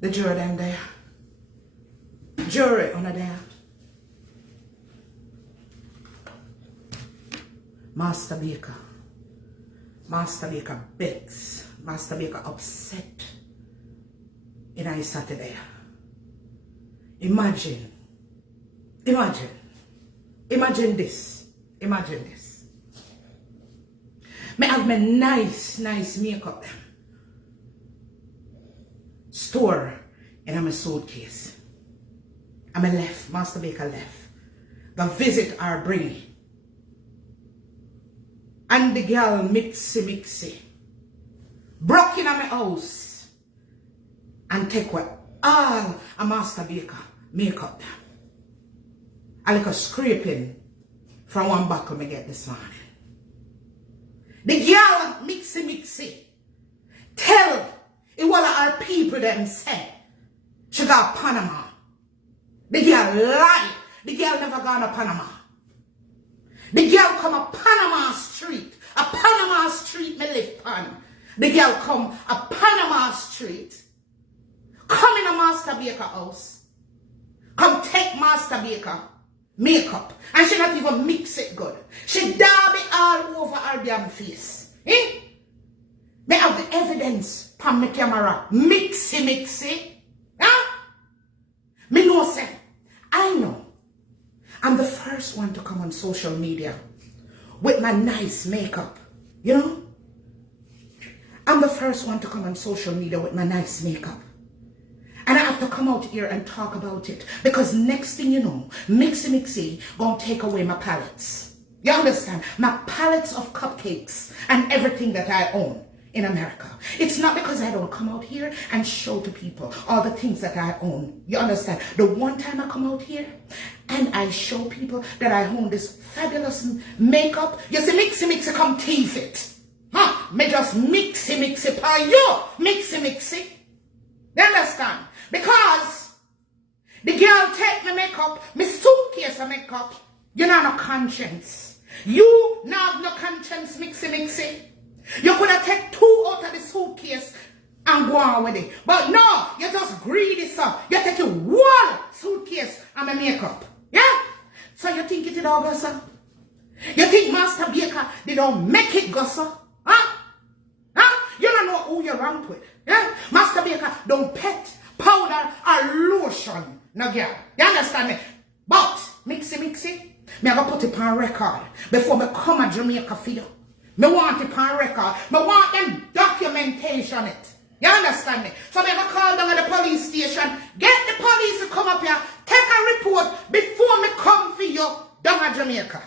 The jury them there. Jury on there. Master Baker. Master Baker begs. Master Baker upset. And I sat there. Imagine this. Imagine this. Me have my nice makeup them. Store in my suitcase. And I left, Master Baker left. The visit our bring. And the girl Mixy broke in my house and take what all a Master Baker makeup. A little scraping from one buckle me get this morning. The girl Mixy tell it one of our people them say she got Panama. The girl lie. The girl never gone to Panama. The girl come a Panama Street. A Panama Street me live on. The girl come a Panama Street. Come in a Master Baker house. Come take Master Baker makeup. And she not even mix it good. She dab it all over her damn face. Eh? Me have the evidence from my camera. Mixy. Huh? Me know say. I know. I'm the first one to come on social media with my nice makeup. You know? I'm the first one to come on social media with my nice makeup. And I have to come out here and talk about it. Because next thing you know, Mixy gonna take away my palettes. You understand? My palettes of cupcakes and everything that I own in America. It's not because I don't come out here and show to people all the things that I own. You understand? The one time I come out here and I show people that I own this fabulous makeup, you see Mixy come tease it. Huh? Me just Mixy by you. Mixy. You understand? Because the girl take my makeup, my suitcase of makeup, you know no conscience. You now have no conscience, Mixy. You could have taken 2 out of the suitcase and go on with it. But no, you just greedy, sir. You take 1 suitcase and my makeup. Yeah? So you think it all go, sir? You think Master Baker, they don't make it go, sir? Huh? You don't know who you're wrong with. Yeah? Master Baker don't pet, powder, or lotion. No, girl. You understand me? But, Mixy, me have to put it on record before me come to Jamaica for you. Me want it on record. Me want them documentation it. You understand me? So me have to call down at the police station, get the police to come up here, take a report before me come for you down at Jamaica.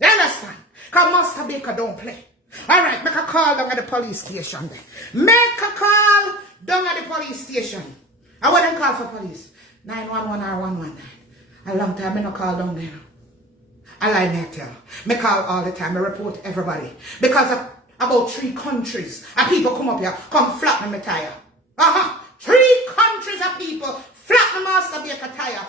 You understand? Because Master Baker don't play. Alright, make a call down at the police station then. Make a call down at the police station. I wouldn't call for police. 911 or 119. A long time I no call down there. I lie me tell. Me call all the time. I report everybody. Because about 3 countries of people come up here, come flatten my tire. 3 countries of people flatten Master Baker tire.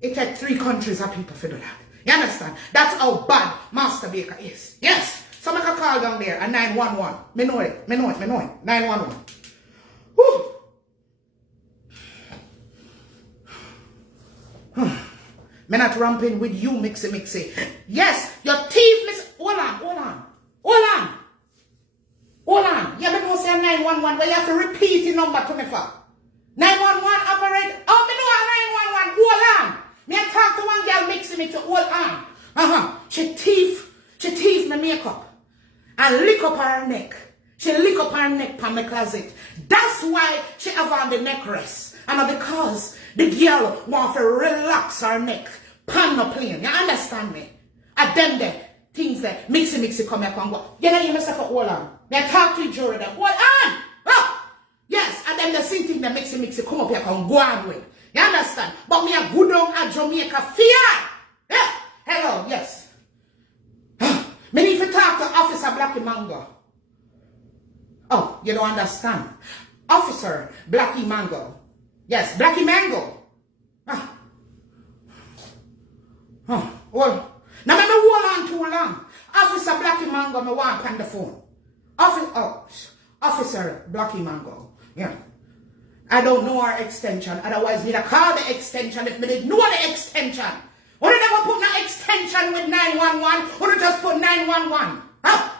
It takes 3 countries of people to do that. You understand? That's how bad Master Baker is. Yes. So make a call down there at 911. Me know it. 911. Whew. Me not ramping with you, Mixy. Yes, your teeth, miss. Hold on. You know say 911, but you have to repeat the number to me for. 911 operate. Oh, me know 911. Hold on. Me I talk to one girl, Mixy. Hold on. She teeth my makeup. And lick up her neck. She lick up her neck from my closet. That's why she have on the neck rest. And because the girl want to relax her neck. Pan no plane. You understand me? At them there, things that Mixy come here and go. You know you must have hold on. They talk to the jury them. Hold on. Oh. Yes, and then the same thing that Mixy come up here and go on with. You understand? But me a good on at Jamaica fear. Yeah. Hello, yes. Me need to talk to Officer Blackie Mango. Oh, you don't understand. Officer Blackie Mango. Yes, Blackie Mango. Well, now me hold on too long. Officer Blackie Mango, me want on the phone. Officer Blackie Mango. Yeah. I don't know our extension. Otherwise, me call the extension if me didn't know the extension. Would you never put no extension with 911? Would you just put 911? Huh?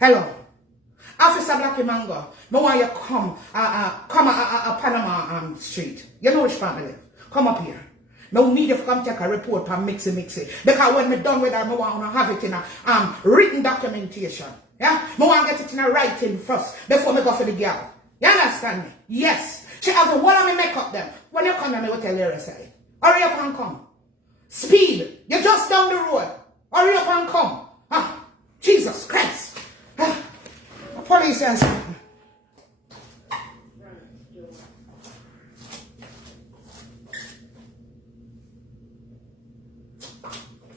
Hello. Officer Blacky Mango, I want you to come Panama Street. You know which part I live. Come up here. No need you to come take a report from Mixy Mixy. Because when me done with her, I want to have it in a written documentation. Yeah? I want to get it in a writing first before me go for the girl. You understand me? Yes. She has a wall of me makeup them. When you come, I will tell you to say. Hurry up and come. Speed. You're just down the road. Hurry up and come. Ah, Jesus Christ. Ah, the police has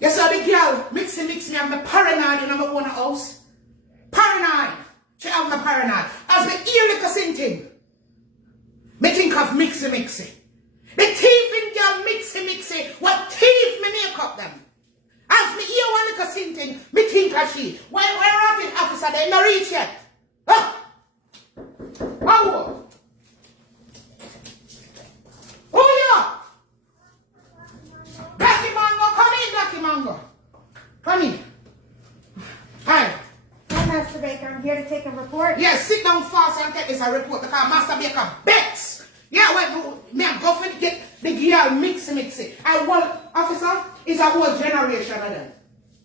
you saw the girl Mixy Mixy have me paranoid in my own house. Paranoid. She have me paranoid. As me hear the cussing thing, me think of Mixy Mixy. The thieving girl Mixy Mixy, what thief me make up them. As me hear one little cussing thing, me think of she. Why we're at officer, they not reach yet. Huh? How? Oh yeah. Blacky Mango, come in, Blacky Mango. Come in. Hi. Hi, Master Baker. I'm here to take a report. Yes, sit down fast and take this a report because Master Baker bets. Yeah, well, me and go for get the girl Mixy Mixy. I want, officer, it's a whole generation of them.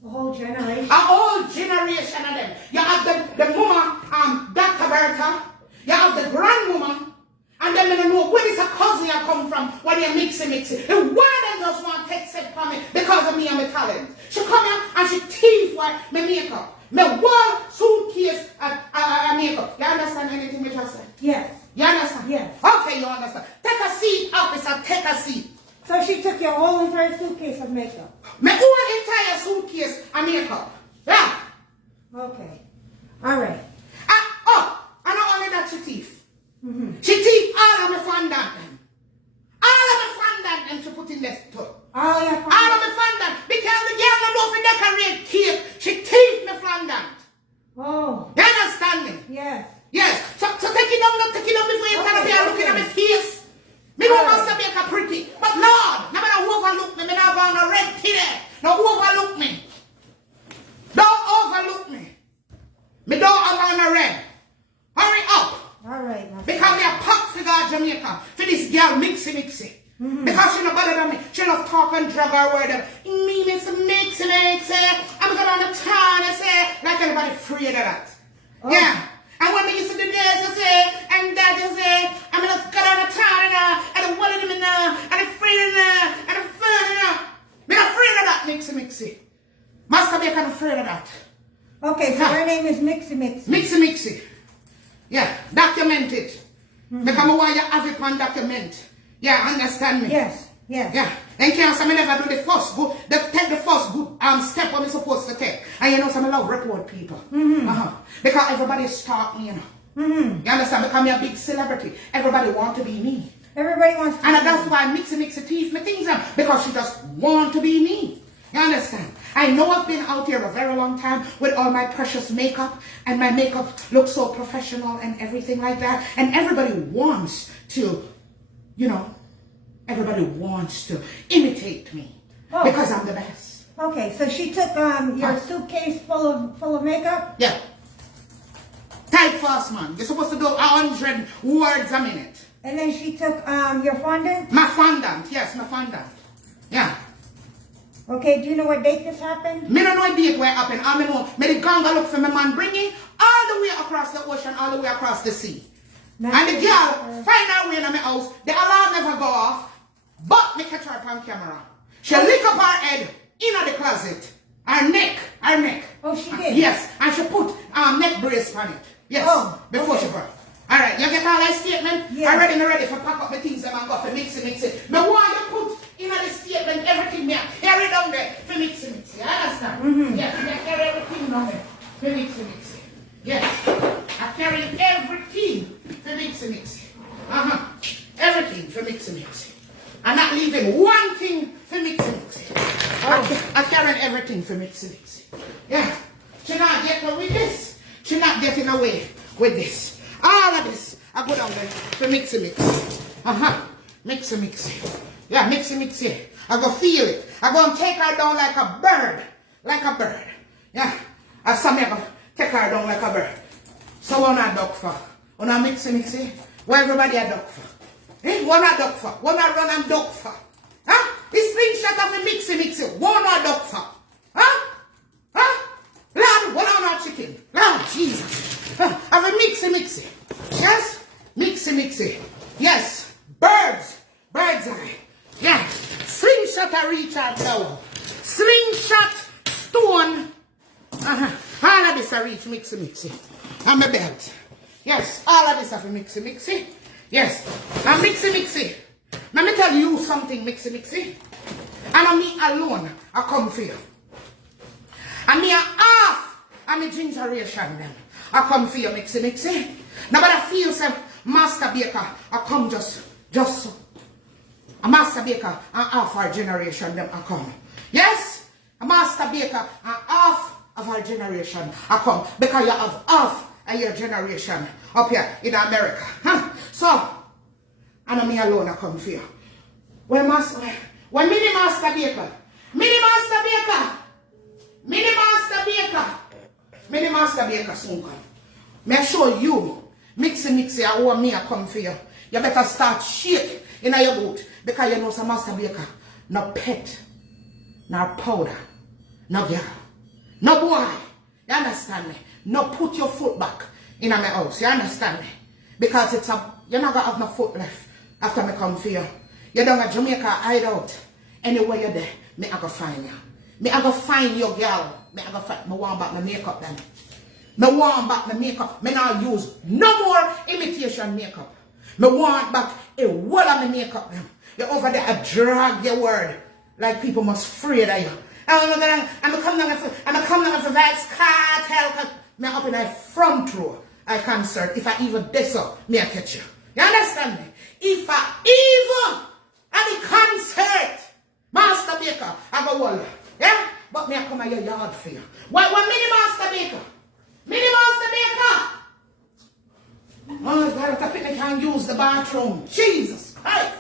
A whole generation? A whole generation of them. You have the mama, Dr. Bertha. You have the grandmama. And then you know where is a cousin you come from when you Mixy Mixy. The one that just want to take set for me because of me and my talent. She come here and she thief for my makeup. My whole suitcase and makeup. You understand anything we just said? Yes. You understand? Yes. Okay, you understand. Take a seat, officer, take a seat. So she took your whole entire suitcase of makeup? My whole entire suitcase and makeup. Yeah. Okay. All right. And not only that, she thief. She thief all of my fondant. All of my fondant and she put in this too. All your fondant? All of my fondant. Because the girl don't know if decorate cake. She thief my fondant. Oh. You understand me? Yes. Yes. So take it down before you stand up here looking at my face. Me don't want to make her pretty. But Lord, never overlook me. Me not going to red today. Don't overlook me. Don't overlook me. Me don't have on a red. Hurry up. All right. Because me a pop figure Jamaica for this girl Mixy Mixy. Because she no better than me. She no talk and drag her word. Me makes Mixy Mixy. I'm going on the town and say, like everybody afraid of that. Oh. Yeah. And when we used to do this, you say, and that you say, I'm going to go down the town and one of them now, and I'm afraid of that, and I'm afraid of that. Me not afraid of that, Mixy Mixy. Master Baker not afraid of that. Okay, so her name is Mixy Mixy. Mixy Mixy. Yeah, document it. Because I want you to have it on document. Yeah, understand me? Yes, yes. Yeah. And can't say I never do the first good, take the first good step what I'm supposed to take. And you know, some love report people. Because everybody stalk me, you know. You understand? Because I'm a big celebrity. Everybody want to be me. Everybody wants to be and me. that's why Mixy Mixy teeth me things up. Because she just want to be me. You understand? I know I've been out here a very long time with all my precious makeup. And my makeup looks so professional and everything like that. And everybody wants to, you know, everybody wants to imitate me. Oh. Because I'm the best. Okay, so she took your suitcase full of makeup? Yeah. Type fast, man. You're supposed to do 100 words a minute. And then she took your fondant? My fondant, yes, my fondant. Yeah. Okay, do you know what date this happened? Me don't know what date where it happened. I know, me the ganga look for my man bringing all the way across the ocean, all the way across the sea. And the girl find her way in my house, the alarm never go off, but me catch her on camera. She lick up her head in the closet. Her neck. Oh, she did? Yes, and she put neck brace on it. Yes, before she brought. Alright, you get all that statement? Yeah. I'm ready for pack up the things that I'm going for Mixy Mixy. But why you put in the statement everything me carry down there for Mixy Mixy. You understand? Yes, I carry everything down there for Mixy Mixy. Yes, I carry everything for Mixy Mixy. Everything for Mixy Mixy. I'm not leaving one thing for Mixy Mixy. I carry everything for Mixy Mixy. Yeah, she not getting away with this. She not getting away with this. All of this for Mixy Mixy. Mixy Mixy. Yeah, Mixy Mixy. I go feel it. I go take her down like a bird. Like a bird. Yeah. I saw me I go take her down like a bird. So what I duck for? What I Mixy Mixy? What everybody a duck for? Eh? What I duck for? What I run and duck for? Huh? This slingshot of a Mixy Mixy. What I duck for? Huh? Huh? Lord, what on our chicken? Lord Jesus. Huh? Have a Mixy Mixy. Yes? Mixy Mixy. Yes. Birds. Bird's eye. Yeah. Slingshot a reach out now. Slingshot stone. All of this a reach Mixy Mixy. And my belt. Yes. All of this a Mixy Mixy. Yes. And Mixy Mixy. Let me tell you something, Mixy Mixy. And I'm me alone. I come for you. And me a half. And me gingeration them. I come for you, Mixy Mixy. Nobody feels some Master Baker. I come just a Master Baker and half our generation them I come. Yes? A Master Baker and half of our generation I come. Because you have half of your generation up here in America. Huh? So, and me alone I come for you. When Mini Master Baker, Mini Master Baker, Mini Master Baker, Mini Master Baker soon come. Me show you, Mixy Mixy, I want me I come for you. You better start shake in your boot because you know some Master Baker, no pet, no powder, no girl, no boy. You understand me? No put your foot back in my house. You understand me? Because you're not gonna have no foot left after me come for you. You don't got Jamaica hideout. Anywhere you're there, me I go find you. Me I go find your girl. Me I go find. Me want back my makeup then. Me want back my makeup. Me not use no more imitation makeup. Me want back a wall of my makeup then. You over there I drag your word like people must afraid of you. I'm come down for Vibes Cartel. Me up in a front row. I concert. If I even this up, me I catch you. You understand me? If I even at the concert, Master Baker, I go wall. Yeah? But me I come at your yard for you. What Mini Master Baker? Mini Master Baker! Oh God, I think I can't use the bathroom. Jesus Christ!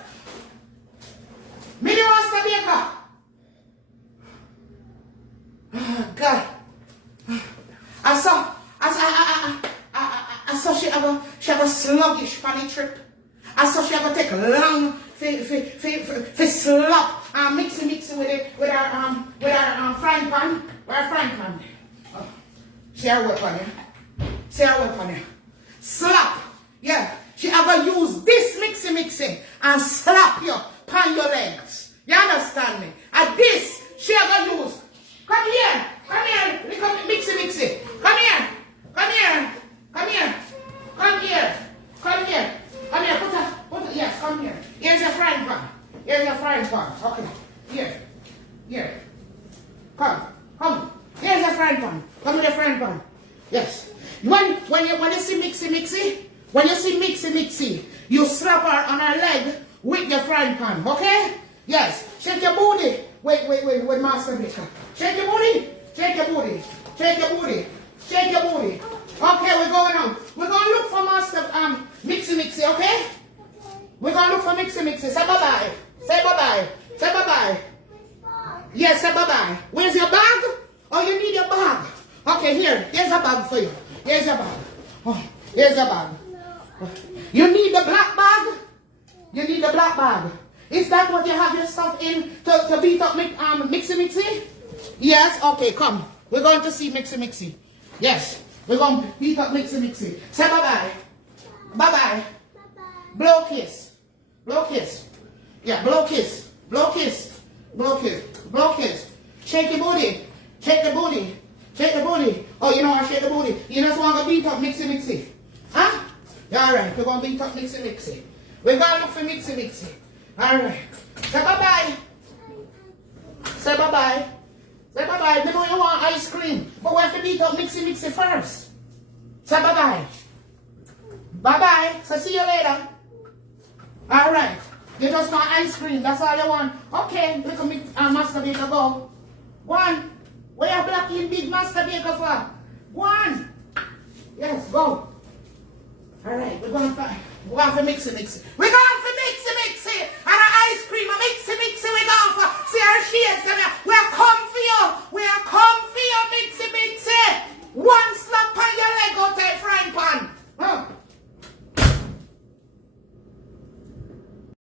Mini Master Baker! Oh God. I saw she have a sluggish funny trip. I saw she have a take long for slap Mixy Mixy with her frying pan. With her frying pan. Oh. See her work on you. See her work on you. Slap. Yeah. She ever use this Mixy Mixy and slap you on your legs. You understand me? And this she ever use. Come here. Come here. Come Mixy Mixy. Come here. Come here. Come here. Come here. Come here. Come here. Put it. Yes, come here. Here's your frying pan. Here's your frying pan. Okay. Here. Here. Come. Here's your frying pan. Come with your frying pan. Yes. When you see Mixy Mixy, when you see Mixy Mixy, you slap her on her leg with your frying pan. Okay? Yes. Shake your booty. Wait, Master Baker. Shake your booty. Shake your booty. Shake your booty. Shake your booty. Okay, we're going on. We're going to look for Master Mixy Mixy, okay? We're going to look for Mixy Mixy. Say bye-bye. Say bye-bye. Say bye-bye. Yes, say bye-bye. Where's your bag? Oh, you need your bag. Okay, here. Here's a bag for you. Here's your bag. Oh, here's your bag. You need the black bag? You need the black bag. Is that what you have your stuff in to beat up Mixy Mixy? Yes? Okay, come. We're going to see Mixy Mixy. Yes. We're going to beat up Mixy Mixy. Say bye-bye. Bye-bye. Blow kiss. Blow kiss. Yeah, blow kiss. Blow kiss. Blow kiss. Blow kiss. Shake your booty. Shake the booty. Shake the booty. Oh, you know I shake the booty. You just want to beat up Mixy Mixy. Huh? Yeah, all right. We're going to beat up Mixy Mixy. We're going to look for Mixy Mixy. All right. Say bye-bye. Say bye-bye. Say bye-bye. Maybe you want ice cream. But we have to beat up Mixy Mixy first. Say bye-bye. Bye-bye. So see you later. All right. You just want ice cream. That's all you want. Okay. Look at me, Master Baker, go. One. Where you blocking big Master Baker for? One. Yes, go. All right. going for Mixy Mixy. We're going for Mixy Mixy. And an ice cream, a Mixy Mixy we're going for. See our shades, we're come